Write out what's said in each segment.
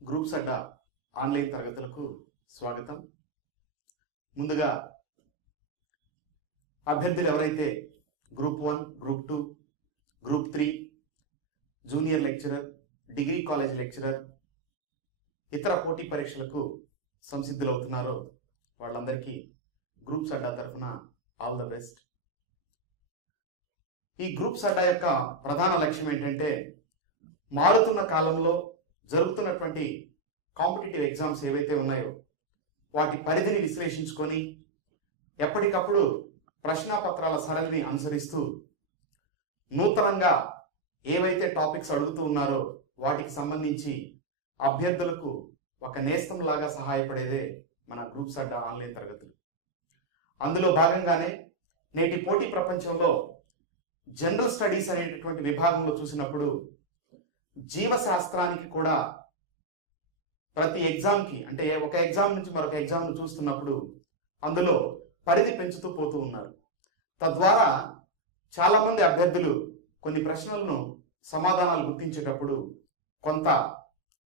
Groups అడ్డా online తరగతులకు స్వాగతం. ముందుగా అభ్యర్థులు ఎవరైతే group 1, group 2, group 3, junior lecturer, degree college lecturer, ఇతర పోటీ పరీక్షలకు సంసిద్ధులవుతున్నారో వాళ్ళందరికీ గ్రూప్స్ అడ్డా తరఫున ఆల్ ద బెస్ట్. ఈ గ్రూప్స్ అడ్డా యొక్క ప్రధాన లక్ష్యం ఏంటంటే మారుతున్న కాలంలో జరుగుతున్నటువంటి కాంపిటేటివ్ ఎగ్జామ్స్ ఏవైతే ఉన్నాయో వాటి పరిధిని విశ్లేషించుకొని ఎప్పటికప్పుడు ప్రశ్నాపత్రాల సరళిని అనుసరిస్తూ నూతనంగా ఏవైతే టాపిక్స్ అడుగుతూ ఉన్నారో వాటికి సంబంధించి అభ్యర్థులకు ఒక నేస్తంలాగా సహాయపడేదే మన గ్రూప్స్ అడ్డా ఆన్లైన్ తరగతులు. అందులో భాగంగానే నేటి పోటీ ప్రపంచంలో జనరల్ స్టడీస్ అనేటటువంటి విభాగంలో చూసినప్పుడు జీవశాస్త్రానికి కూడా ప్రతి ఎగ్జామ్కి అంటే ఒక ఎగ్జామ్ నుంచి మరొక ఎగ్జామ్ను చూస్తున్నప్పుడు అందులో పరిధి పెంచుతూ పోతూ ఉన్నారు. తద్వారా చాలామంది అభ్యర్థులు కొన్ని ప్రశ్నలను సమాధానాలు గుర్తించేటప్పుడు కొంత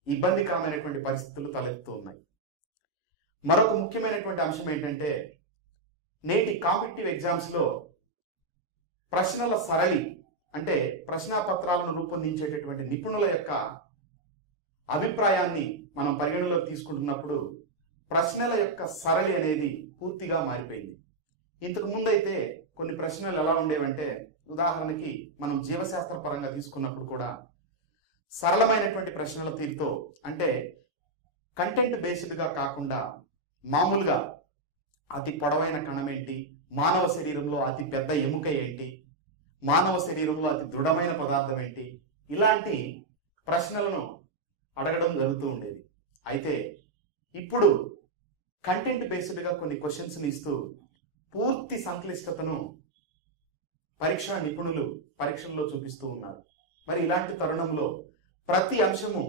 ఇబ్బందికరమైనటువంటి పరిస్థితులు తలెత్తుతూ ఉన్నాయి. మరొక ముఖ్యమైనటువంటి అంశం ఏంటంటే నేటి కాంపిటేటివ్ ఎగ్జామ్స్లో ప్రశ్నల సరళి అంటే ప్రశ్నాపత్రాలను రూపొందించేటటువంటి నిపుణుల యొక్క అభిప్రాయాన్ని మనం పరిగణలోకి తీసుకుంటున్నప్పుడు ప్రశ్నల యొక్క సరళి అనేది పూర్తిగా మారిపోయింది. ఇంతకు ముందైతే కొన్ని ప్రశ్నలు ఎలా ఉండేవంటే ఉదాహరణకి మనం జీవశాస్త్ర పరంగా తీసుకున్నప్పుడు కూడా సరళమైనటువంటి ప్రశ్నల తీరుతో అంటే కంటెంట్ బేస్డ్గా కాకుండా మామూలుగా అతి పొడవైన కణం ఏంటి, మానవ శరీరంలో అతి పెద్ద ఎముక ఏంటి, మానవ శరీరంలో అతి దృఢమైన పదార్థం ఏంటి, ఇలాంటి ప్రశ్నలను అడగడం జరుగుతూ ఉండేది. అయితే ఇప్పుడు కంటెంట్ బేస్డ్గా కొన్ని క్వశ్చన్స్ని ఇస్తూ పూర్తి సంక్లిష్టతను పరీక్షా నిపుణులు పరీక్షల్లో చూపిస్తూ ఉన్నారు. మరి ఇలాంటి తరుణంలో ప్రతి అంశము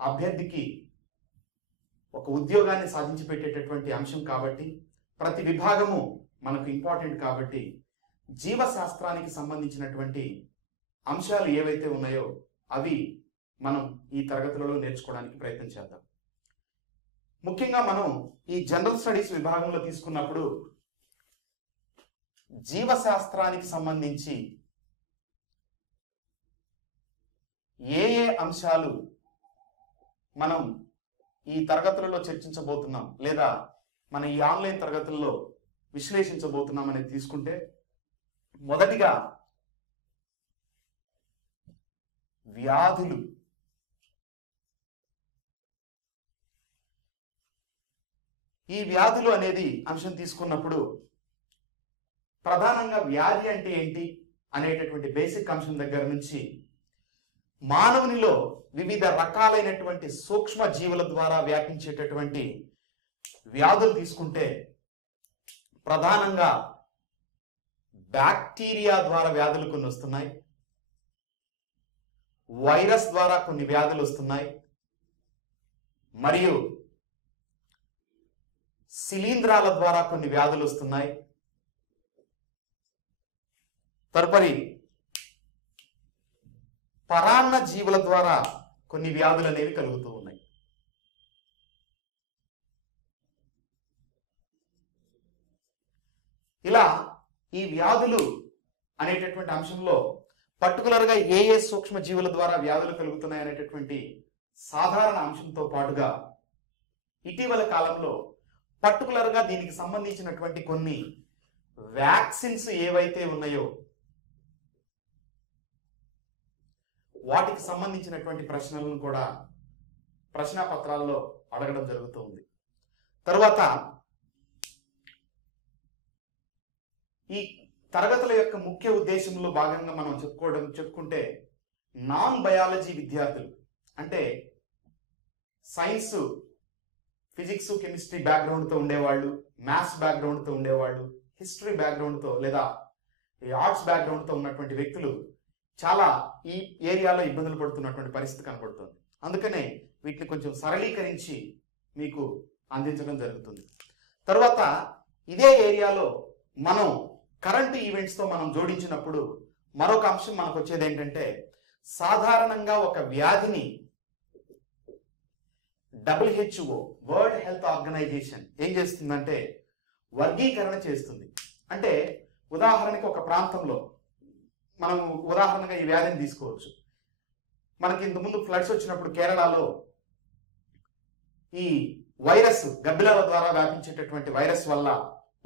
అభ్యర్థికి ఒక ఉద్యోగాన్ని సాధించి పెట్టేటటువంటి అంశం కాబట్టి ప్రతి విభాగము మనకు ఇంపార్టెంట్ కాబట్టి జీవశాస్త్రానికి సంబంధించినటువంటి అంశాలు ఏవైతే ఉన్నాయో అవి మనం ఈ తరగతులలో నేర్చుకోవడానికి ప్రయత్నం చేద్దాం. ముఖ్యంగా మనం ఈ జనరల్ స్టడీస్ విభాగంలో తీసుకున్నప్పుడు జీవశాస్త్రానికి సంబంధించి ఏ అంశాలు మనం ఈ తరగతులలో చర్చించబోతున్నాం లేదా మన ఈ ఆన్లైన్ తరగతుల్లో విశ్లేషించబోతున్నాం అనేది తీసుకుంటే మొదటిగా వ్యాధులు. ఈ వ్యాధులు అనేది అంశం తీసుకున్నప్పుడు ప్రధానంగా వ్యాధి అంటే ఏంటి అనేటటువంటి బేసిక్ అంశం దగ్గర నుంచి మానవునిలో వివిధ రకాలైనటువంటి సూక్ష్మ జీవుల ద్వారా వ్యాపించేటటువంటి వ్యాధులు తీసుకుంటే ప్రధానంగా బ్యాక్టీరియా ద్వారా వ్యాధులు కొన్ని వస్తున్నాయి, వైరస్ ద్వారా కొన్ని వ్యాధులు వస్తున్నాయి, మరియు శిలీంధ్రాల ద్వారా కొన్ని వ్యాధులు వస్తున్నాయి. తదుపరి పరాన్న జీవుల ద్వారా కొన్ని వ్యాధులు అనేవి కలుగుతూ ఉన్నాయి. ఇలా ఈ వ్యాధులు అనేటటువంటి అంశంలో పర్టికులర్గా ఏ సూక్ష్మ జీవుల ద్వారా వ్యాధులు కలుగుతున్నాయి అనేటటువంటి సాధారణ అంశంతో పాటుగా ఇటీవల కాలంలో పర్టికులర్గా దీనికి సంబంధించినటువంటి కొన్ని వ్యాక్సిన్స్ ఏవైతే ఉన్నాయో వాటికి సంబంధించినటువంటి ప్రశ్నలను కూడా ప్రశ్నాపత్రాల్లో అడగడం జరుగుతూ ఉంది. తర్వాత ఈ తరగతుల యొక్క ముఖ్య ఉద్దేశంలో భాగంగా మనం చెప్పుకుంటే నాన్ బయాలజీ విద్యార్థులు అంటే సైన్స్, ఫిజిక్స్, కెమిస్ట్రీ బ్యాక్గ్రౌండ్తో ఉండేవాళ్ళు, మ్యాథ్స్ బ్యాక్గ్రౌండ్తో ఉండేవాళ్ళు, హిస్టరీ బ్యాక్గ్రౌండ్తో లేదా ఆర్ట్స్ బ్యాక్గ్రౌండ్తో ఉన్నటువంటి వ్యక్తులు చాలా ఈ ఏరియాలో ఇబ్బందులు పడుతున్నటువంటి పరిస్థితి కనబడుతుంది. అందుకనే వీటిని కొంచెం సరళీకరించి మీకు అందించడం జరుగుతుంది. తర్వాత ఇదే ఏరియాలో మనం కరెంట్ ఈవెంట్స్తో మనం జోడించినప్పుడు మరొక అంశం మనకు వచ్చేది ఏంటంటే సాధారణంగా ఒక వ్యాధిని WHO వరల్డ్ హెల్త్ ఆర్గనైజేషన్ ఏం చేస్తుందంటే వర్గీకరణ చేస్తుంది. అంటే ఉదాహరణకి ఒక ప్రాంతంలో మనం ఉదాహరణగా ఈ వ్యాధిని తీసుకోవచ్చు. మనకి ఇంతకుముందు ఫ్లడ్స్ వచ్చినప్పుడు కేరళలో ఈ వైరస్ గబ్బిలాల ద్వారా వ్యాపించేటటువంటి వైరస్ వల్ల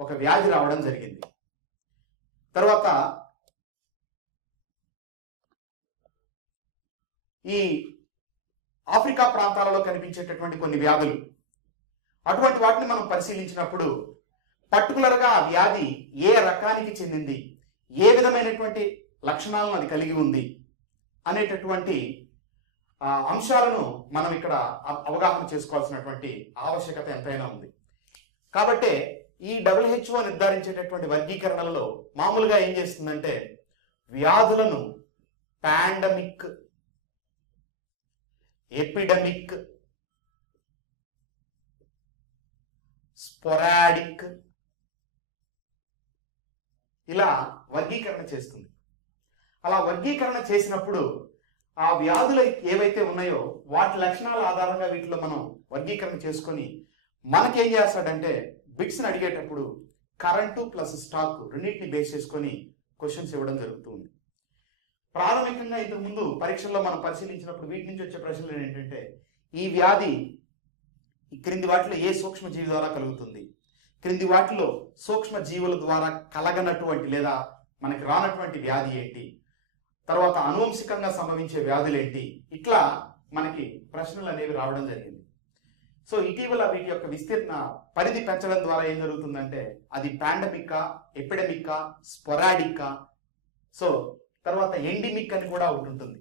ఒక వ్యాధి రావడం జరిగింది. తర్వాత ఈ ఆఫ్రికా ప్రాంతాలలో కనిపించేటటువంటి కొన్ని వ్యాధులు, అటువంటి వాటిని మనం పరిశీలించినప్పుడు పర్టికులర్గా ఆ వ్యాధి ఏ రకానికి చెందింది, ఏ విధమైనటువంటి లక్షణాలను అది కలిగి ఉంది అనేటటువంటి అంశాలను మనం ఇక్కడ అవగాహన చేసుకోవాల్సినటువంటి ఆవశ్యకత ఎంతైనా ఉంది. కాబట్టి ఈ WHO నిర్ధారించేటటువంటి వర్గీకరణలలో మామూలుగా ఏం చేస్తుందంటే వ్యాధులను పాండమిక్, ఎపిడమిక్, స్పోరాడిక్ ఇలా వర్గీకరణ చేస్తుంది. అలా వర్గీకరణ చేసినప్పుడు ఆ వ్యాధులు ఏవైతే ఉన్నాయో వాటి లక్షణాల ఆధారంగా వీటిలో మనం వర్గీకరణ చేసుకొని మనకేం చేస్తాడంటే బిట్స్ని అడిగేటప్పుడు కరెంటు ప్లస్ స్టాక్ రెండింటిని బేస్ చేసుకొని క్వశ్చన్స్ ఇవ్వడం జరుగుతుంది. ప్రాథమికంగా ఇంతకుముందు పరీక్షల్లో మనం పరిశీలించినప్పుడు వీటి నుంచి వచ్చే ప్రశ్నలు ఏంటంటే ఈ వ్యాధి క్రింది వాటిలో ఏ సూక్ష్మజీవి ద్వారా కలుగుతుంది, క్రింది వాటిలో సూక్ష్మజీవుల ద్వారా కలగనటువంటి లేదా మనకి రానటువంటి వ్యాధి ఏంటి, తర్వాత అనువంశికంగా సంభవించే వ్యాధులు ఏంటి, ఇట్లా మనకి ప్రశ్నలు అనేవి రావడం జరిగింది. సో ఇటీవల వీటి యొక్క విస్తీర్ణ పరిధి పెంచడం ద్వారా ఏం జరుగుతుందంటే అది పాండమికా, ఎపిడమికా, స్పోరాడికా, సో తర్వాత ఎండిమిక్ అని కూడా ఒకటి ఉంటుంది.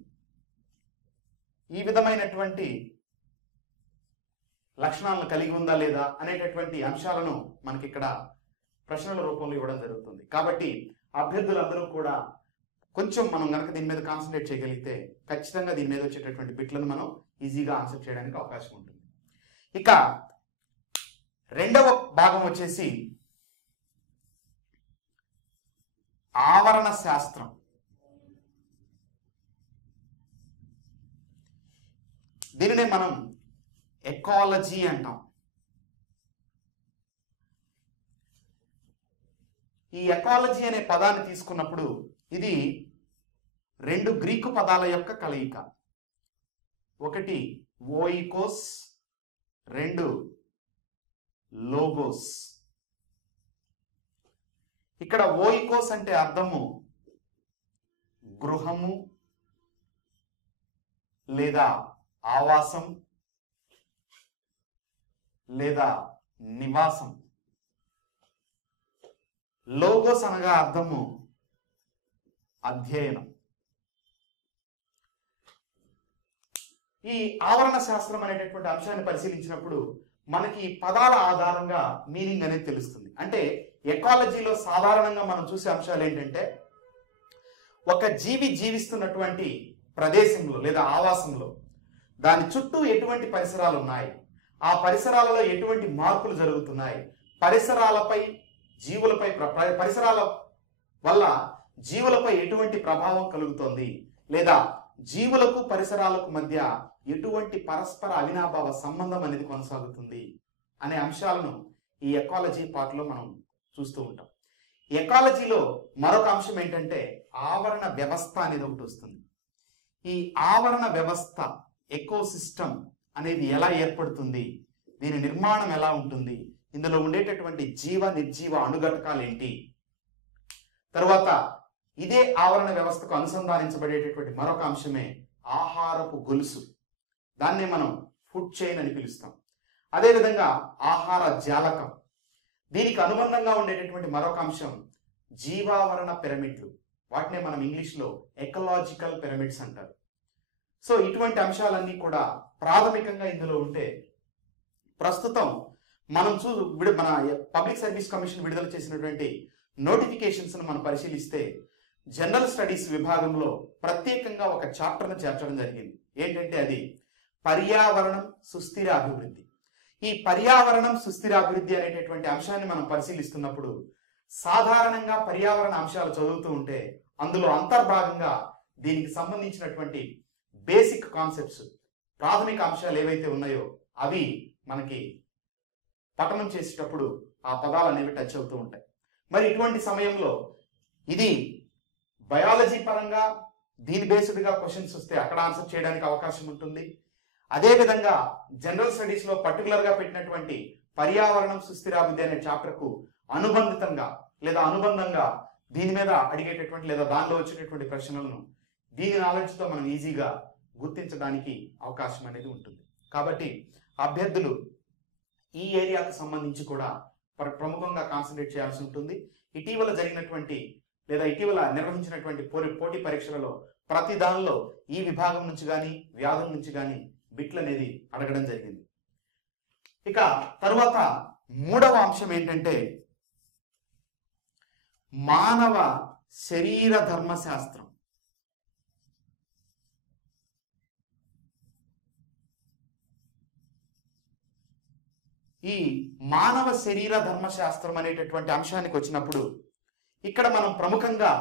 ఈ విధమైనటువంటి లక్షణాలను కలిగి ఉందా లేదా అనేటటువంటి అంశాలను మనకి ఇక్కడ ప్రశ్నల రూపంలో ఇవ్వడం జరుగుతుంది. కాబట్టి అభ్యర్థులందరూ కూడా కొంచెం మనం కనుక దీని మీద కాన్సన్ట్రేట్ చేయగలిగితే ఖచ్చితంగా దీని మీద వచ్చేటటువంటి బిట్లను మనం ఈజీగా ఆన్సర్ చేయడానికి అవకాశం ఉంటుంది. ఇక రెండవ భాగం వచ్చేసి ఆవరణ శాస్త్రం. దీనినే మనం ఎకాలజీ అంటాం. ఈ ఎకాలజీ అనే పదాన్ని తీసుకున్నప్పుడు ఇది రెండు గ్రీకు పదాల యొక్క కలయిక. ఒకటి ఓయికోస్, రెండు లోగోస్. ఇక్కడ ఓయికోస్ అంటే అర్థము గృహము లేదా ఆవాసం లేదా నివాసం. లోగోస్ అనగా అర్థము అధ్యయనం. ఈ ఆవరణ శాస్త్రం అనేటటువంటి అంశాన్ని పరిశీలించినప్పుడు మనకి పదాల ఆధారంగా మీనింగ్ అనేది తెలుస్తుంది. అంటే ఎకాలజీలో సాధారణంగా మనం చూసే అంశాలు ఏంటంటే ఒక జీవి జీవిస్తున్నటువంటి ప్రదేశంలో లేదా ఆవాసంలో దాని చుట్టూ ఎటువంటి పరిసరాలు ఉన్నాయి, ఆ పరిసరాలలో ఎటువంటి మార్పులు జరుగుతున్నాయి, పరిసరాలపై జీవులపై పరిసరాల వల్ల జీవులపై ఎటువంటి ప్రభావం కలుగుతోంది, లేదా జీవులకు పరిసరాలకు మధ్య ఎటువంటి పరస్పర అవినాభావ సంబంధం అనేది కొనసాగుతుంది అనే అంశాలను ఈ ఎకాలజీ పార్ట్లో మనం చూస్తూ ఉంటాం. ఎకాలజీలో మరొక అంశం ఏంటంటే ఆవరణ వ్యవస్థ అనేది ఒకటి వస్తుంది. ఈ ఆవరణ వ్యవస్థ ఎకోసిస్టమ్ అనేది ఎలా ఏర్పడుతుంది, దీని నిర్మాణం ఎలా ఉంటుంది, ఇందులో ఉండేటటువంటి జీవ నిర్జీవ అణుఘటకాలు ఏంటి, తర్వాత ఇదే ఆవరణ వ్యవస్థకు అనుసంధానించబడేటటువంటి మరొక అంశమే ఆహారపు గొలుసు. దాన్నే మనం ఫుడ్ చైన్ అని పిలుస్తాం. అదేవిధంగా ఆహార జాలకం. దీనికి అనుబంధంగా ఉండేటటువంటి మరొక అంశం జీవావరణ పిరమిడ్లు. వాటినే మనం ఇంగ్లీష్లో ఎకలాజికల్ పిరమిడ్స్ అంటారు. సో ఇటువంటి అంశాలన్నీ కూడా ప్రాథమికంగా ఇందులో ఉంటే ప్రస్తుతం మనం మన పబ్లిక్ సర్వీస్ కమిషన్ విడుదల చేసినటువంటి నోటిఫికేషన్స్ మనం పరిశీలిస్తే జనరల్ స్టడీస్ విభాగంలో ప్రత్యేకంగా ఒక చాప్టర్ను చేర్చడం జరిగింది. ఏంటంటే అది పర్యావరణం సుస్థిర అభివృద్ధి. ఈ పర్యావరణం సుస్థిర అభివృద్ధి అనేటటువంటి అంశాన్ని మనం పరిశీలిస్తున్నప్పుడు సాధారణంగా పర్యావరణ అంశాలు చదువుతూ ఉంటే అందులో అంతర్భాగంగా దీనికి సంబంధించినటువంటి బేసిక్ కాన్సెప్ట్స్, ప్రాథమిక అంశాలు ఏవైతే ఉన్నాయో అవి మనకి పఠనం చేసేటప్పుడు ఆ పదాలు అనేవి టచ్ అవుతూ ఉంటాయి. మరి ఇటువంటి సమయంలో ఇది బయాలజీ పరంగా దీని బేస్డ్గా క్వశ్చన్స్ వస్తే అక్కడ ఆన్సర్ చేయడానికి అవకాశం ఉంటుంది. అదేవిధంగా జనరల్ స్టడీస్లో పర్టికులర్గా పెట్టినటువంటి పర్యావరణం సుస్థిరాభివృద్ధి అనే చాప్టర్కు అనుబంధంగా దీని మీద అడిగేటటువంటి లేదా దానిలో వచ్చేటటువంటి ప్రశ్నలను దీని నాలెడ్జ్తో మనం ఈజీగా గుర్తించడానికి అవకాశం అనేది ఉంటుంది. కాబట్టి అభ్యర్థులు ఈ ఏరియాకు సంబంధించి కూడా ప్రముఖంగా కాన్సన్ట్రేట్ చేయాల్సి ఉంటుంది. ఇటీవల నిర్వహించినటువంటి పోటీ పరీక్షలలో ప్రతి దానిలో ఈ విభాగం నుంచి కానీ వ్యాధుల నుంచి కానీ బిట్లు అనేది అడగడం జరిగింది. ఇక తరువాత మూడవ అంశం ఏంటంటే మానవ శరీర ధర్మశాస్త్రం. ఈ మానవ శరీర ధర్మశాస్త్రం అనేటటువంటి అంశానికి వచ్చినప్పుడు ఇక్కడ మనం ప్రముఖంగా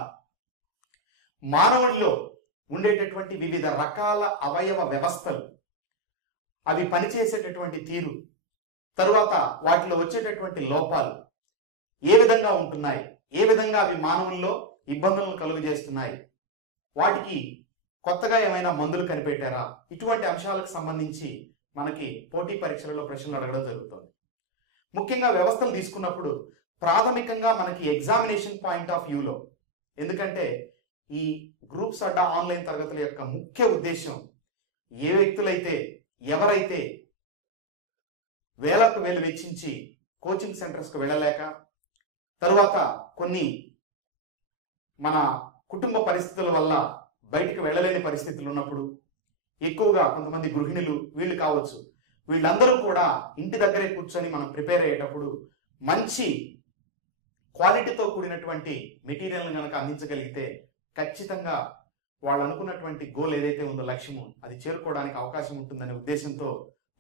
మానవుడిలో ఉండేటటువంటి వివిధ రకాల అవయవ వ్యవస్థలు, అవి పనిచేసేటటువంటి తీరు, తరువాత వాటిలో వచ్చేటటువంటి లోపాలు ఏ విధంగా ఉంటున్నాయి, ఏ విధంగా అవి మానవుల్లో ఇబ్బందులను కలుగజేస్తున్నాయి, వాటికి కొత్తగా ఏమైనా మందులు కనిపెట్టారా, ఇటువంటి అంశాలకు సంబంధించి మనకి పోటీ పరీక్షలలో ప్రశ్నలు అడగడం జరుగుతుంది. ముఖ్యంగా వ్యవస్థలు తీసుకున్నప్పుడు ప్రాథమికంగా మనకి ఎగ్జామినేషన్ పాయింట్ ఆఫ్ వ్యూలో, ఎందుకంటే ఈ గ్రూప్స్ అడ్డా ఆన్లైన్ తరగతుల యొక్క ముఖ్య ఉద్దేశం ఎవరైతే వేలకు వేలు వెచ్చించి కోచింగ్ సెంటర్స్కు వెళ్ళలేక, తరువాత కొన్ని మన కుటుంబ పరిస్థితుల వల్ల బయటికి వెళ్ళలేని పరిస్థితులు ఉన్నప్పుడు, ఎక్కువగా కొంతమంది గృహిణులు వీళ్ళు కావచ్చు, వీళ్ళందరూ కూడా ఇంటి దగ్గరే కూర్చొని మనం ప్రిపేర్ అయ్యేటప్పుడు మంచి క్వాలిటీతో కూడినటువంటి మెటీరియల్ని కనుక అందించగలిగితే ఖచ్చితంగా వాళ్ళు అనుకున్నటువంటి గోల్ ఏదైతే ఉందో లక్ష్యము అది చేరుకోవడానికి అవకాశం ఉంటుందనే ఉద్దేశంతో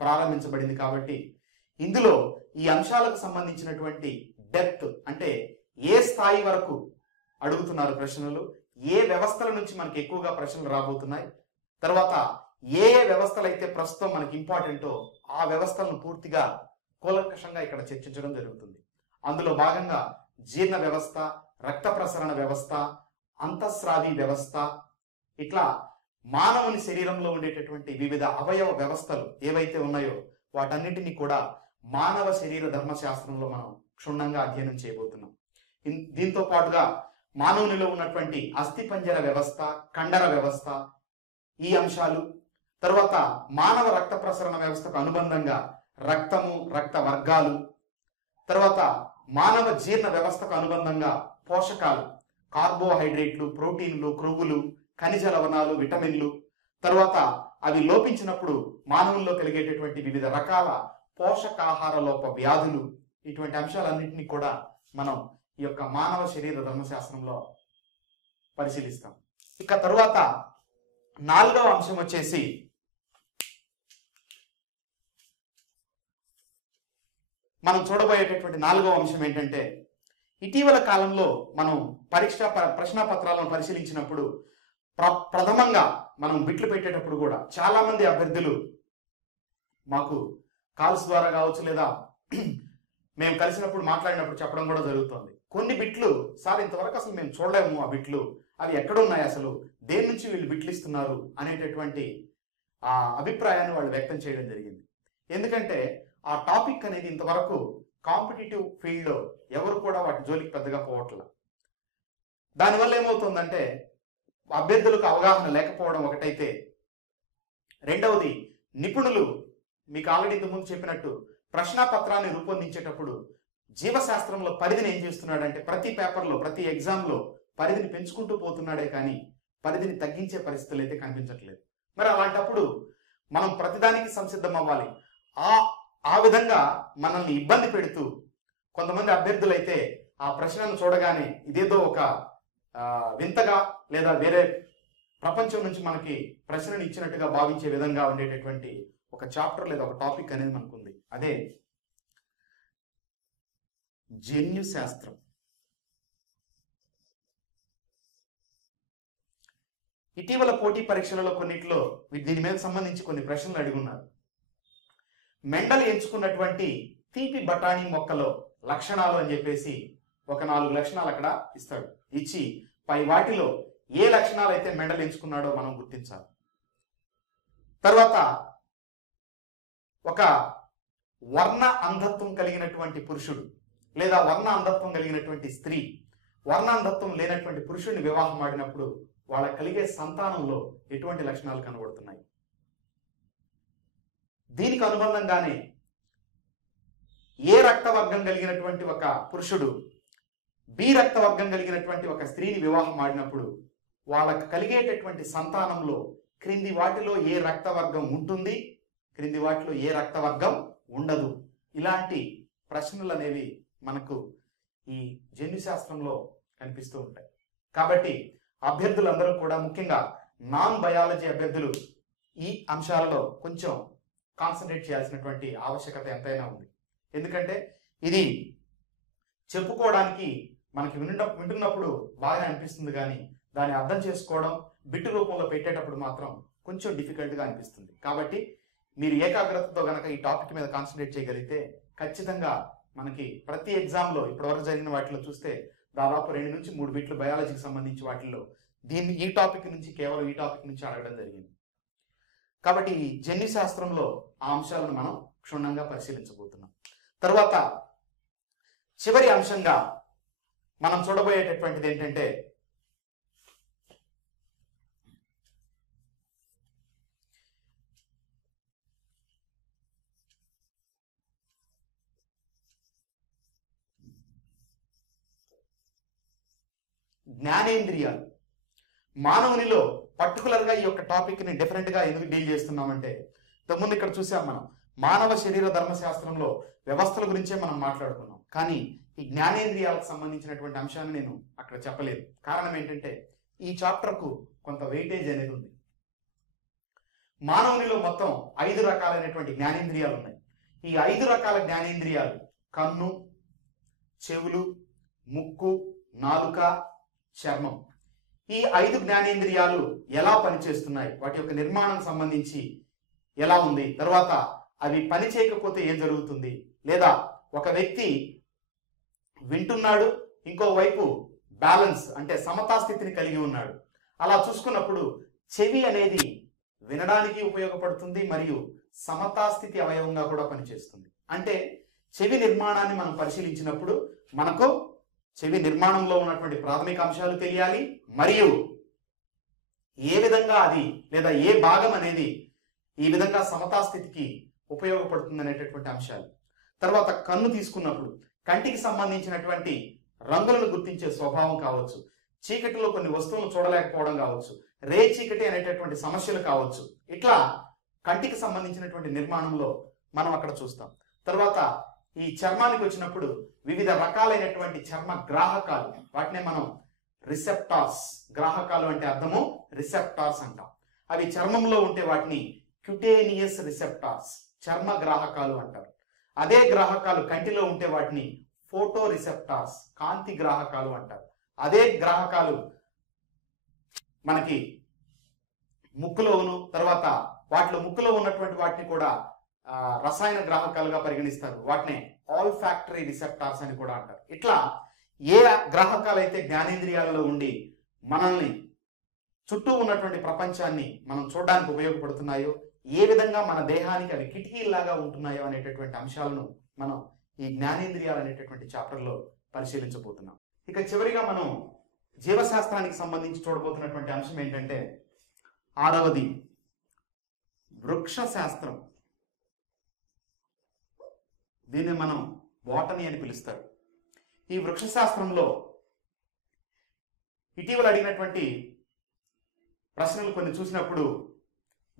ప్రారంభించబడింది. కాబట్టి ఇందులో ఈ అంశాలకు సంబంధించినటువంటి డెప్త్, అంటే ఏ స్థాయి వరకు అడుగుతున్నారు ప్రశ్నలు, ఏ వ్యవస్థల నుంచి మనకి ఎక్కువగా ప్రశ్నలు రాబోతున్నాయి, తర్వాత ఏ వ్యవస్థలు అయితే ప్రస్తుతం మనకి ఇంపార్టెంటో ఆ వ్యవస్థలను పూర్తిగా కూలంకషంగా ఇక్కడ చర్చించడం జరుగుతుంది. అందులో భాగంగా జీర్ణ వ్యవస్థ, రక్త ప్రసరణ వ్యవస్థ, అంతఃస్రావి వ్యవస్థ, ఇట్లా మానవుని శరీరంలో ఉండేటటువంటి వివిధ అవయవ వ్యవస్థలు ఏవైతే ఉన్నాయో వాటన్నిటినీ కూడా మానవ శరీర ధర్మశాస్త్రంలో మనం క్షుణ్ణంగా అధ్యయనం చేయబోతున్నాం. దీంతో పాటుగా మానవునిలో ఉన్నటువంటి అస్థిపంజర వ్యవస్థ, కండర వ్యవస్థ, ఈ అంశాలు, తర్వాత మానవ రక్త ప్రసరణ వ్యవస్థకు అనుబంధంగా రక్తము, రక్త వర్గాలు, తర్వాత మానవ జీర్ణ వ్యవస్థకు అనుబంధంగా పోషకాలు, కార్బోహైడ్రేట్లు, ప్రోటీన్లు, క్రొవ్వులు, ఖనిజ లవణాలు, విటమిన్లు, తర్వాత అవి లోపించినప్పుడు మానవుల్లో కలిగేటటువంటి వివిధ రకాల పోషకాహార లోప వ్యాధులు, ఇటువంటి అంశాలన్నింటినీ కూడా మనం ఈ యొక్క మానవ శరీర ధర్మశాస్త్రంలో పరిశీలిస్తాం. ఇక తరువాత నాలుగవ అంశం వచ్చేసి మనం చూడబోయేటటువంటి నాలుగవ అంశం ఏంటంటే, ఇటీవల కాలంలో మనం ప్రశ్నాపత్రాలను పరిశీలించినప్పుడు ప్రథమంగా మనం బిట్లు పెట్టేటప్పుడు కూడా చాలా మంది అభ్యర్థులు మాకు కాల్స్ ద్వారా కావచ్చు లేదా మేము కలిసినప్పుడు మాట్లాడినప్పుడు చెప్పడం కూడా జరుగుతుంది. కొన్ని బిట్లు సార్ ఇంతవరకు అసలు మేము చూడలేము, ఆ బిట్లు అవి ఎక్కడున్నాయి, అసలు దేని నుంచి వీళ్ళు బిట్లు ఇస్తున్నారు అనేటటువంటి ఆ అభిప్రాయాన్ని వాళ్ళు వ్యక్తం చేయడం జరిగింది. ఎందుకంటే ఆ టాపిక్ అనేది ఇంతవరకు కాంపిటేటివ్ ఫీల్డ్లో ఎవరు కూడా వాటి జోలికి పెద్దగా పోవట్ల. దానివల్ల ఏమవుతుందంటే అభ్యర్థులకు అవగాహన లేకపోవడం ఒకటైతే, రెండవది నిపుణులు మీకు ఆల్రెడీ ఇంతకుముందు చెప్పినట్టు ప్రశ్నాపత్రాన్ని రూపొందించేటప్పుడు జీవశాస్త్రంలో పరిధిని ఏం చేస్తున్నాడంటే ప్రతి పేపర్లో, ప్రతి ఎగ్జామ్లో పరిధిని పెంచుకుంటూ పోతున్నాడే కానీ పరిధిని తగ్గించే పరిస్థితులు అయితే కనిపించట్లేదు. మరి అలాంటప్పుడు మనం ప్రతిదానికి సంసిద్ధం అవ్వాలి. ఆ విధంగా మనల్ని ఇబ్బంది పెడుతూ కొంతమంది అభ్యర్థులైతే ఆ ప్రశ్నను చూడగానే ఇదేదో ఒక వింతగా లేదా వేరే ప్రపంచం నుంచి మనకి ప్రశ్నను ఇచ్చినట్టుగా భావించే విధంగా ఉండేటటువంటి ఒక చాప్టర్ లేదా ఒక టాపిక్ అనేది మనకుంది. అదే జన్యు శాస్త్రం. ఇటీవల పోటీ పరీక్షలలో కొన్నిట్లో దీని మీద సంబంధించి కొన్ని ప్రశ్నలు అడిగి ఉన్నారు. మెండల్ ఎంచుకున్నటువంటి తీపి బఠానీ మొక్కలో లక్షణాలు అని చెప్పేసి ఒక 4 లక్షణాలు అక్కడ ఇస్తాడు. ఇచ్చి పై వాటిలో ఏ లక్షణాలు అయితే మెండల్ ఎంచుకున్నాడో మనం గుర్తించాలి. తర్వాత ఒక వర్ణ అంధత్వం కలిగినటువంటి పురుషుడు లేదా వర్ణ అంధత్వం కలిగినటువంటి స్త్రీ వర్ణ అంధత్వం లేనటువంటి పురుషుడిని వివాహం ఆడినప్పుడు వాళ్ళకి కలిగే సంతానంలో ఎటువంటి లక్షణాలు కనబడుతున్నాయి. దీనికి అనుబంధంగానే ఏ రక్తవర్గం కలిగినటువంటి ఒక పురుషుడు బి రక్తవర్గం కలిగినటువంటి ఒక స్త్రీని వివాహం ఆడినప్పుడు వాళ్ళకు కలిగేటటువంటి సంతానంలో క్రింది వాటిలో ఏ రక్తవర్గం ఉంటుంది, క్రింది వాటిలో ఏ రక్తవర్గం ఉండదు. ఇలాంటి ప్రశ్నలు అనేవి మనకు ఈ జన్యుశాస్త్రంలో కనిపిస్తూ ఉంటాయి. కాబట్టి అభ్యర్థులందరూ కూడా, ముఖ్యంగా నాన్ బయాలజీ అభ్యర్థులు, ఈ అంశాలలో కొంచెం కాన్సన్ట్రేట్ చేయాల్సినటువంటి ఆవశ్యకత ఎంతైనా ఉంది. ఎందుకంటే ఇది చెప్పుకోవడానికి మనకి వింటున్నప్పుడు బాగా అనిపిస్తుంది, కానీ దాన్ని అర్థం చేసుకోవడం బిట్టు రూపంలో పెట్టేటప్పుడు మాత్రం కొంచెం డిఫికల్ట్గా అనిపిస్తుంది. కాబట్టి మీరు ఏకాగ్రతతో గనక ఈ టాపిక్ మీద కాన్సన్ట్రేట్ చేయగలిగితే ఖచ్చితంగా మనకి ప్రతి ఎగ్జామ్లో ఇప్పటివరకు జరిగిన వాటిలో చూస్తే దాదాపు 2 నుంచి 3 బిట్లు బయాలజీకి సంబంధించి వాటిల్లో ఈ టాపిక్ నుంచి కేవలం ఈ టాపిక్ నుంచి అడగడం జరిగింది. కాబట్టి ఈ జన్యుశాస్త్రంలో ఆ అంశాలను మనం క్షుణ్ణంగా పరిశీలించబోతున్నాం. తర్వాత చివరి అంశంగా మనం చూడబోయేటటువంటిది ఏంటంటే జ్ఞానేంద్రియాలు. మానవునిలో పర్టికులర్గా ఈ యొక్క టాపిక్ని డిఫరెంట్గా ఎందుకు డీల్ చేస్తున్నామంటే, ఇంతకుముందు ఇక్కడ చూసాం మనం మానవ శరీర ధర్మశాస్త్రంలో వ్యవస్థల గురించే మనం మాట్లాడుకున్నాం, కానీ ఈ జ్ఞానేంద్రియాలకు సంబంధించినటువంటి అంశాన్ని నేను అక్కడ చెప్పలేదు. కారణం ఏంటంటే ఈ చాప్టర్కు కొంత వెయిటేజ్ అనేది ఉంది. మానవునిలో మొత్తం 5 రకాలైనటువంటి జ్ఞానేంద్రియాలు ఉన్నాయి. ఈ 5 రకాల జ్ఞానేంద్రియాలు కన్ను, చెవులు, ముక్కు, నాలుక, చర్మం. ఈ 5 జ్ఞానేంద్రియాలు ఎలా పనిచేస్తున్నాయి, వాటి యొక్క నిర్మాణం సంబంధించి ఎలా ఉంది, తర్వాత అవి పని చేయకపోతే ఏం జరుగుతుంది, లేదా ఒక వ్యక్తి వింటున్నాడు, ఇంకోవైపు బ్యాలెన్స్ అంటే సమతా స్థితిని కలిగి ఉన్నాడు. అలా చూసుకున్నప్పుడు చెవి అనేది వినడానికి ఉపయోగపడుతుంది మరియు సమతాస్థితి అవయవంగా కూడా పనిచేస్తుంది. అంటే చెవి నిర్మాణాన్ని మనం పరిశీలించినప్పుడు మనకు చెవి నిర్మాణంలో ఉన్నటువంటి ప్రాథమిక అంశాలు తెలియాలి, మరియు ఏ విధంగా అది లేదా ఏ భాగం అనేది ఈ విధంగా సమతాస్థితికి ఉపయోగపడుతుంది అనేటటువంటి అంశాలు. తర్వాత కన్ను తీసుకున్నప్పుడు కంటికి సంబంధించినటువంటి రంగులను గుర్తించే స్వభావం కావచ్చు, చీకటిలో కొన్ని వస్తువులను చూడలేకపోవడం కావచ్చు, రే చీకటి అనేటటువంటి సమస్యలు కావచ్చు. ఇట్లా కంటికి సంబంధించినటువంటి నిర్మాణంలో మనం అక్కడ చూస్తాం. తర్వాత ఈ చర్మానికి వచ్చినప్పుడు వివిధ రకాలైనటువంటి చర్మ గ్రాహకాలు, వాటినే మనం రిసెప్టార్స్, గ్రాహకాలు అంటే అర్థము రిసెప్టార్స్ అంటాం. అవి చర్మంలో ఉంటే వాటిని క్యుటేనియస్ రిసెప్టార్స్, చర్మ గ్రాహకాలు అంటారు. అదే గ్రాహకాలు కంటిలో ఉంటే వాటిని ఫోటో రిసెప్టార్స్, కాంతి గ్రాహకాలు అంటారు. అదే గ్రాహకాలు మనకి ముక్కులోను, తర్వాత వాటిలో ముక్కులో ఉన్నటువంటి వాటిని కూడా రసాయన గ్రాహకాలుగా పరిగణిస్తారు, వాటిని ఆల్ఫాక్టరీ రిసెప్టార్స్ అని కూడా అంటారు. ఇట్లా ఏ గ్రాహకాలు అయితే జ్ఞానేంద్రియాలలో ఉండి మనల్ని చుట్టూ ఉన్నటువంటి ప్రపంచాన్ని మనం చూడడానికి ఉపయోగపడుతున్నాయో, ఏ విధంగా మన దేహానికి అవి కిటికీలాగా ఉంటున్నాయో అనేటటువంటి అంశాలను మనం ఈ జ్ఞానేంద్రియాలు అనేటటువంటి చాప్టర్లో పరిశీలించబోతున్నాం. ఇక చివరిగా మనం జీవశాస్త్రానికి సంబంధించి చూడబోతున్నటువంటి అంశం ఏంటంటే 6వది వృక్ష శాస్త్రం. దీన్ని మనం బోటనీ అని పిలుస్తారు. ఈ వృక్ష శాస్త్రంలో ఇటీవల అడిగినటువంటి ప్రశ్నలు కొన్ని చూసినప్పుడు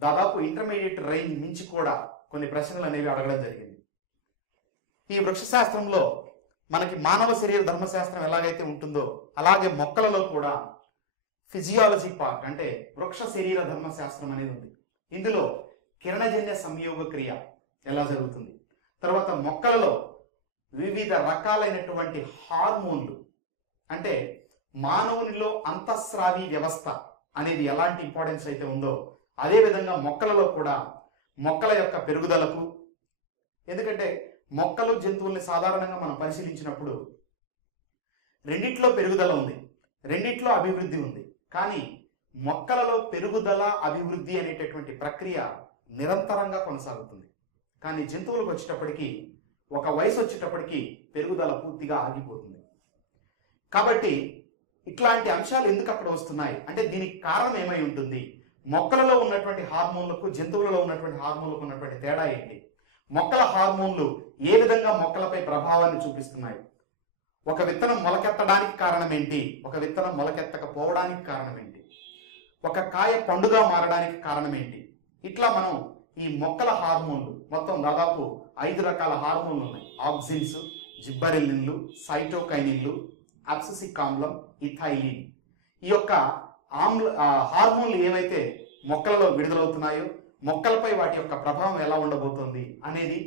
దాదాపు ఇంటర్మీడియట్ రేంజ్ మించి కూడా కొన్ని ప్రశ్నలు అనేవి అడగడం జరిగింది. ఈ వృక్ష శాస్త్రంలో మనకి మానవ శరీర ధర్మశాస్త్రం ఎలాగైతే ఉంటుందో అలాగే మొక్కలలో కూడా ఫిజియాలజీ పార్ట్ అంటే వృక్ష శరీర ధర్మశాస్త్రం అనేది ఉంది. ఇందులో కిరణజన్య సంయోగ క్రియ ఎలా జరుగుతుంది, తర్వాత మొక్కలలో వివిధ రకాలైనటువంటి హార్మోన్లు అంటే మానవునిలో అంతఃస్రావి వ్యవస్థ అనేది ఎలాంటి ఇంపార్టెన్స్ అయితే ఉందో అదేవిధంగా మొక్కలలో కూడా మొక్కల యొక్క పెరుగుదలకు, ఎందుకంటే మొక్కలు జంతువుల్ని సాధారణంగా మనం పరిశీలించినప్పుడు రెండిట్లో పెరుగుదల ఉంది, రెండిట్లో అభివృద్ధి ఉంది. కానీ మొక్కలలో పెరుగుదల అభివృద్ధి అనేటటువంటి ప్రక్రియ నిరంతరంగా కొనసాగుతుంది. కానీ జంతువులకు వచ్చేటప్పటికి ఒక వయసు వచ్చేటప్పటికి పెరుగుదల పూర్తిగా ఆగిపోతుంది. కాబట్టి ఇట్లాంటి అంశాలు ఎందుకు అక్కడ వస్తున్నాయి అంటే దీనికి కారణం ఏమై ఉంటుంది? మొక్కలలో ఉన్నటువంటి హార్మోన్లకు జంతువులలో ఉన్నటువంటి హార్మోన్లకు ఉన్నటువంటి తేడా ఏంటి? మొక్కల హార్మోన్లు ఏ విధంగా మొక్కలపై ప్రభావాన్ని చూపిస్తున్నాయి? ఒక విత్తనం మొలకెత్తడానికి కారణం ఏంటి? ఒక విత్తనం మొలకెత్తకపోవడానికి కారణం ఏంటి? ఒక కాయ పండుగ మారడానికి కారణం ఏంటి? ఇట్లా మనం ఈ మొక్కల హార్మోన్లు మొత్తం దాదాపు 5 రకాల హార్మోన్లు ఉన్నాయి. ఆక్సిన్స్, జిబ్బరెల్లిన్లు, సైటోకైనిన్లు, అబ్సిసిక్ ఆమ్లం, ఇథైలిన్. ఈ యొక్క హార్మోన్లు ఏవైతే మొక్కలలో విడుదలవుతున్నాయో మొక్కలపై వాటి యొక్క ప్రభావం ఎలా ఉండబోతోంది అనేది,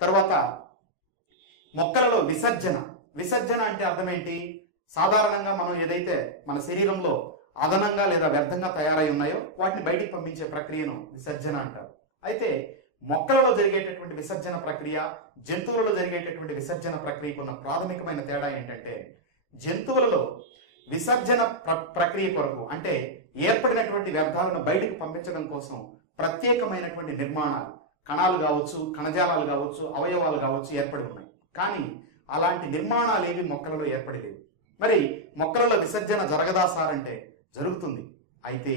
తర్వాత మొక్కలలో విసర్జన అంటే అర్థం ఏంటి? సాధారణంగా మనం ఏదైతే మన శరీరంలో అదనంగా లేదా వ్యర్థంగా తయారై ఉన్నాయో వాటిని బయటికి పంపించే ప్రక్రియను విసర్జన అంటారు. అయితే మొక్కలలో జరిగేటటువంటి విసర్జన ప్రక్రియ, జంతువులలో జరిగేటటువంటి విసర్జన ప్రక్రియకు ఉన్న ప్రాథమికమైన తేడా ఏంటంటే జంతువులలో విసర్జన ప్రక్రియ కొరకు అంటే ఏర్పడినటువంటి వ్యర్థాలను బయటికి పంపించడం కోసం ప్రత్యేకమైనటువంటి నిర్మాణాలు, కణాలు కావచ్చు, కణజాలాలు కావచ్చు, అవయవాలు కావచ్చు ఏర్పడి ఉన్నాయి. కానీ అలాంటి నిర్మాణాలు ఏవి మొక్కలలో ఏర్పడలేవు. మరి మొక్కలలో విసర్జన జరగదా సార్ అంటే జరుగుతుంది. అయితే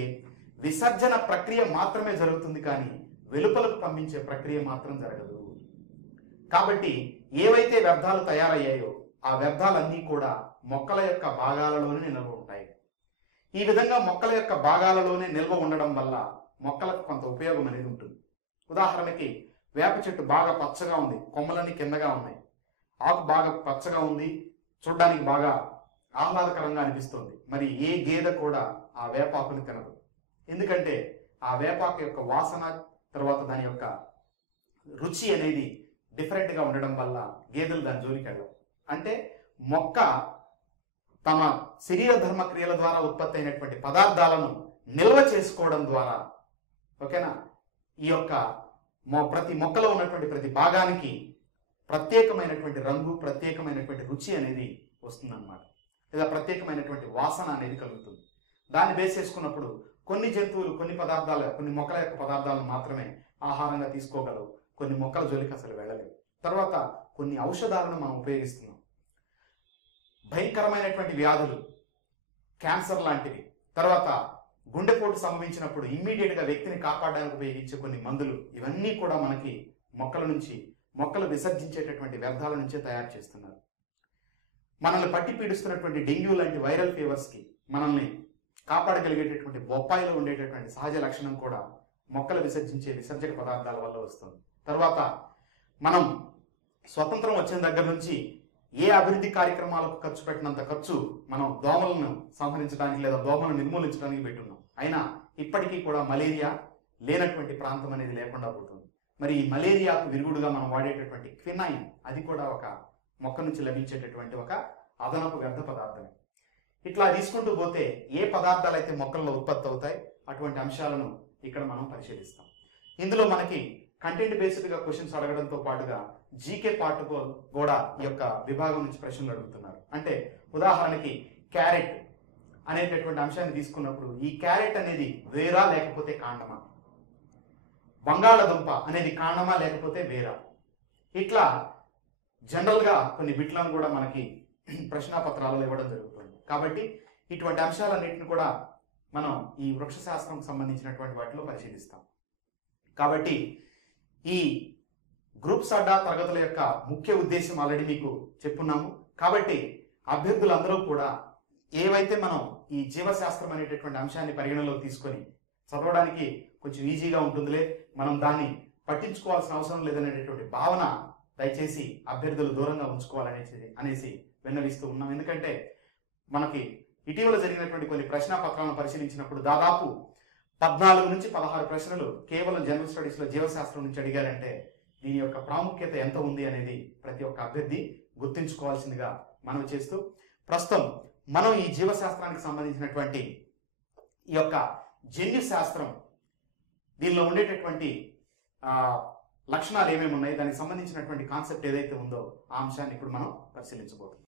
విసర్జన ప్రక్రియ మాత్రమే జరుగుతుంది కానీ వెలుపలకు పంపించే ప్రక్రియ మాత్రం జరగదు. కాబట్టి ఏవైతే వ్యర్థాలు తయారయ్యాయో ఆ వ్యర్థాలన్నీ కూడా మొక్కల యొక్క భాగాలలోనే నిల్వ ఉంటాయి. ఈ విధంగా మొక్కల యొక్క భాగాలలోనే నిల్వ ఉండడం వల్ల మొక్కలకు కొంత ఉపయోగం అనేది ఉంటుంది. ఉదాహరణకి వేప చెట్టు బాగా పచ్చగా ఉంది, కొమ్మలన్నీ కిందగా ఉన్నాయి, ఆకు బాగా పచ్చగా ఉంది, చూడ్డానికి బాగా ఆహ్లాదకరంగా అనిపిస్తుంది. మరి ఏ గేదె కూడా ఆ వేపాకుని తినదు. ఎందుకంటే ఆ వేపాకు యొక్క వాసన, తర్వాత దాని యొక్క రుచి అనేది డిఫరెంట్గా ఉండడం వల్ల గేదెలు దాని జోలికి వెళ్ళవు. అంటే మొక్క తమ శరీర ధర్మ క్రియల ద్వారా ఉత్పత్తి అయినటువంటి పదార్థాలను నిల్వ చేసుకోవడం ద్వారా, ఓకేనా, ఈ యొక్క ప్రతి మొక్కలో ఉన్నటువంటి ప్రతి భాగానికి ప్రత్యేకమైనటువంటి రంగు, ప్రత్యేకమైనటువంటి రుచి అనేది వస్తుందన్నమాట. లేదా ప్రత్యేకమైనటువంటి వాసన అనేది కలుగుతుంది. దాన్ని బేస్ చేసుకున్నప్పుడు కొన్ని జంతువులు కొన్ని మొక్కల యొక్క పదార్థాలను మాత్రమే ఆహారంగా తీసుకోగలవు, కొన్ని మొక్కల జోలికి అసలు వెళ్ళలేవు. తర్వాత కొన్ని ఔషధాలను మనం ఉపయోగిస్తున్నాం. భయంకరమైనటువంటి వ్యాధులు, క్యాన్సర్ లాంటివి, తర్వాత గుండెపోటు సంభవించినప్పుడు ఇమ్మీడియట్గా వ్యక్తిని కాపాడడానికి ఉపయోగించే కొన్ని మందులు, ఇవన్నీ కూడా మనకి మొక్కలు విసర్జించేటటువంటి వ్యర్థాల నుంచే తయారు చేస్తున్నారు. మనల్ని పట్టి పీడిస్తున్నటువంటి డెంగ్యూ లాంటి వైరల్ ఫీవర్స్కి మనల్ని కాపాడగలిగేటటువంటి బొప్పాయిలో ఉండేటటువంటి సహజ లక్షణం కూడా మొక్కలు విసర్జించే విసర్జక పదార్థాల వల్ల వస్తుంది. తర్వాత మనం స్వతంత్రం వచ్చిన దగ్గర నుంచి ఏ అభివృద్ధి కార్యక్రమాలకు ఖర్చు పెట్టినంత ఖర్చు మనం దోమలను సంహరించడానికి లేదా దోమలను నిర్మూలించడానికి పెట్టున్నాం. అయినా ఇప్పటికీ కూడా మలేరియా లేనటువంటి ప్రాంతం అనేది లేకుండా పోతుంది. మరి ఈ మలేరియాకు విరుగుడుగా మనం వాడేటటువంటి క్వినైన్, అది కూడా ఒక మొక్క నుంచి లభించేటటువంటి ఒక అదనపు వ్యర్థ పదార్థమే. ఇట్లా తీసుకుంటూ పోతే ఏ పదార్థాలు అయితే మొక్కల్లో ఉత్పత్తి అవుతాయి అటువంటి అంశాలను ఇక్కడ మనం పరిశీలిస్తాం. ఇందులో మనకి కంటెంట్ బేస్డ్గా క్వశ్చన్స్ అడగడంతో పాటుగా జీకే పార్ట్ కూడా ఈ యొక్క విభాగం నుంచి ప్రశ్నలు అడుగుతున్నారు. అంటే ఉదాహరణకి క్యారెట్ అనేటటువంటి అంశాన్ని తీసుకున్నప్పుడు ఈ క్యారెట్ అనేది వేరా లేకపోతే కాండమా, బంగాళదుంప అనేది కాండమా లేకపోతే వేరా, ఇట్లా జనరల్గా కొన్ని బిట్లను కూడా మనకి ప్రశ్నాపత్రాలలో ఇవ్వడం జరుగుతుంది. కాబట్టి ఇటువంటి అంశాలన్నింటిని కూడా మనం ఈ వృక్ష శాస్త్రం సంబంధించినటువంటి వాటిలో పరిశీలిస్తాం. కాబట్టి ఈ గ్రూప్స్ అడ్డా తరగతుల యొక్క ముఖ్య ఉద్దేశం ఆల్రెడీ మీకు చెప్పున్నాము. కాబట్టి అభ్యర్థులందరూ కూడా ఏవైతే మనం ఈ జీవశాస్త్రం అనేటటువంటి అంశాన్ని పరిగణలోకి తీసుకొని చదవడానికి కొంచెం ఈజీగా ఉంటుందిలే, మనం దాన్ని పట్టించుకోవాల్సిన అవసరం లేదనేటటువంటి భావన దయచేసి అభ్యర్థులు దూరంగా ఉంచుకోవాలనేసి విన్నవిస్తూ ఉన్నాం. ఎందుకంటే మనకి ఇటీవల జరిగినటువంటి కొన్ని ప్రశ్నాపత్రాలను పరిశీలించినప్పుడు దాదాపు 14 నుంచి 16 ప్రశ్నలు కేవలం జనరల్ స్టడీస్లో జీవశాస్త్రం నుంచి అడిగారంటే దీని యొక్క ప్రాముఖ్యత ఎంత ఉంది అనేది ప్రతి ఒక్క అభ్యర్థి గుర్తుంచుకోవాల్సిందిగా మనం చేస్తూ, ప్రస్తుతం మనం ఈ జీవశాస్త్రానికి సంబంధించినటువంటి ఈ యొక్క జన్యు శాస్త్రం, దీనిలో ఉండేటటువంటి లక్షణాలు ఏమేమి ఉన్నాయి, దానికి సంబంధించినటువంటి కాన్సెప్ట్ ఏదైతే ఉందో ఆ అంశాన్ని ఇప్పుడు మనం పరిశీలించబోతున్నాం.